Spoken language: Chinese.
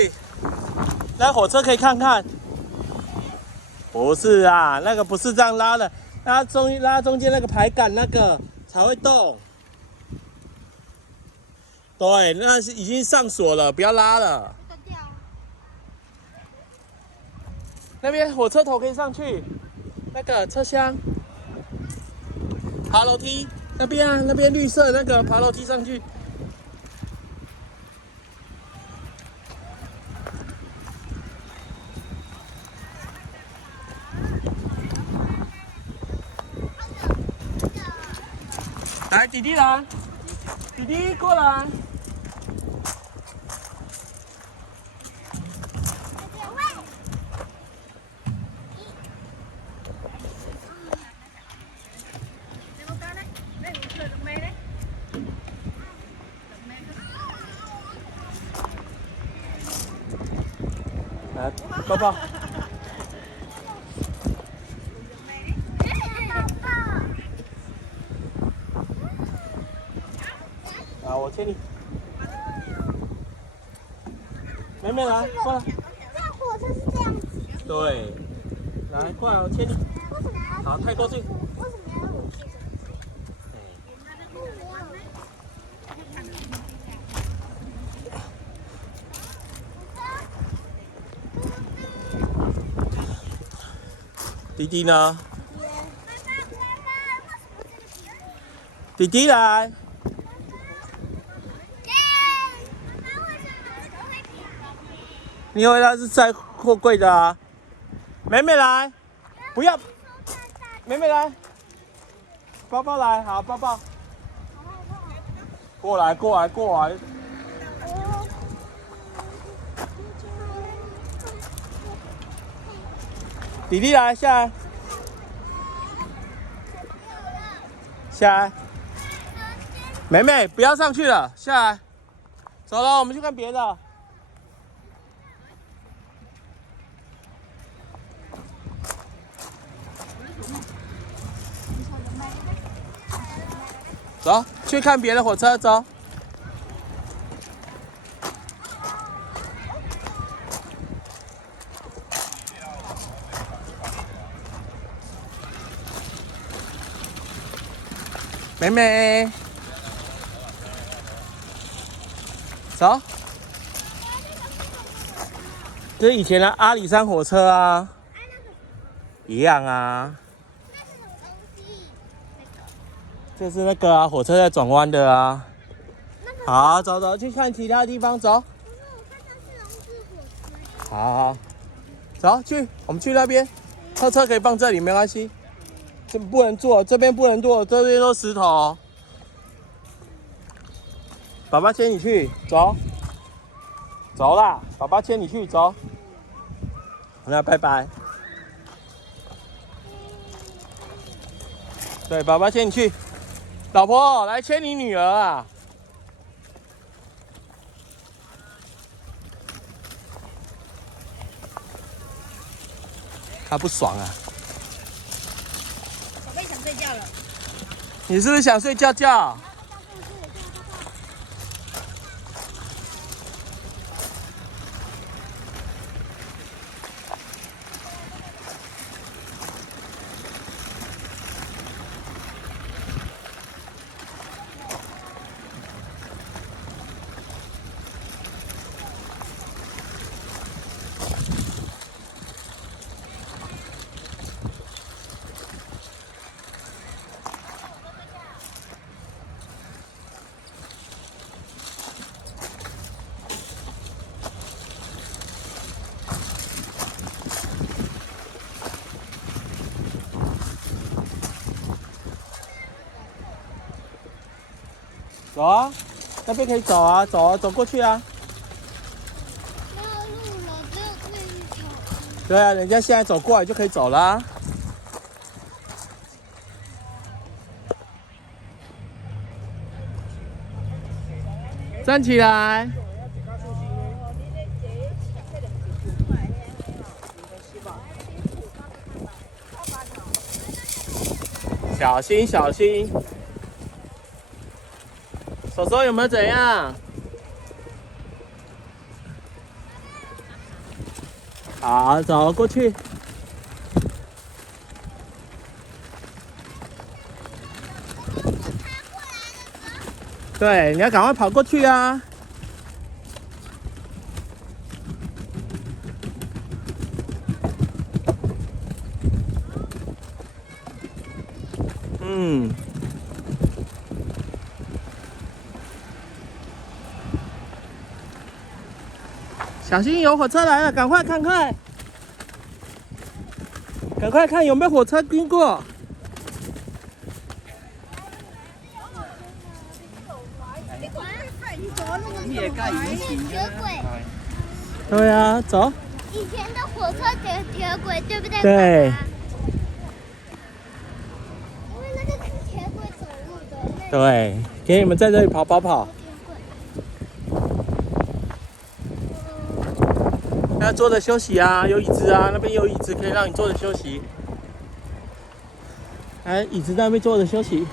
去。那火车可以看看。不是啊，那个不是这样拉的，拉中间那个排杆那个才会动。对，那是已经上锁了，不要拉了。那边火车头可以上去，那个车厢，爬楼梯那边啊，那边绿色那个爬楼梯上去。来，弟弟来，弟弟过来。来，抱抱。啊，我牵你。妹妹来，过来。那火车是这样子。对，来，过来，我牵你。为什么要？好，太过去。为什么要我去？弟弟呢？弟弟来。你以为他是载货柜的啊？妹妹来，不要，妹妹来，抱抱来，好，抱抱，过来，过来，过来，弟弟来，下来，下来，妹妹不要上去了，下来，走了，我们去看别的。走，去看别的火车，走。妹妹，走。这是以前的阿里山火车啊，一样啊。这是那个啊，火车在转弯的啊。好，走走，去看其他地方，走。好，走去，我们去那边。车可以放这里，没关系。这不能坐，这边不能坐，这边都石头。爸爸牵你去，走。走啦，爸爸牵你去，走。那拜拜。对，爸爸牵你去。老婆，来牵你女儿啊！她不爽啊！小贝想睡觉了。你是不是想睡觉觉？走啊，那边可以走啊，走啊，走过去啊。没有路了，只有可以走。对啊，人家现在走过来就可以走啦。站起来。小心，小心。手手有没有怎样？好，走过去。对，你要赶快跑过去啊！嗯。小心有火车来了，赶快看看，赶快看有没有火车经过。铁轨。对啊，走。以前的火车铁轨，对不对？对。因为那个是铁轨走路的。对，给你们在这里跑。要坐着休息啊，有椅子啊，那边有椅子可以让你坐着休息。来，椅子在那边坐着休息。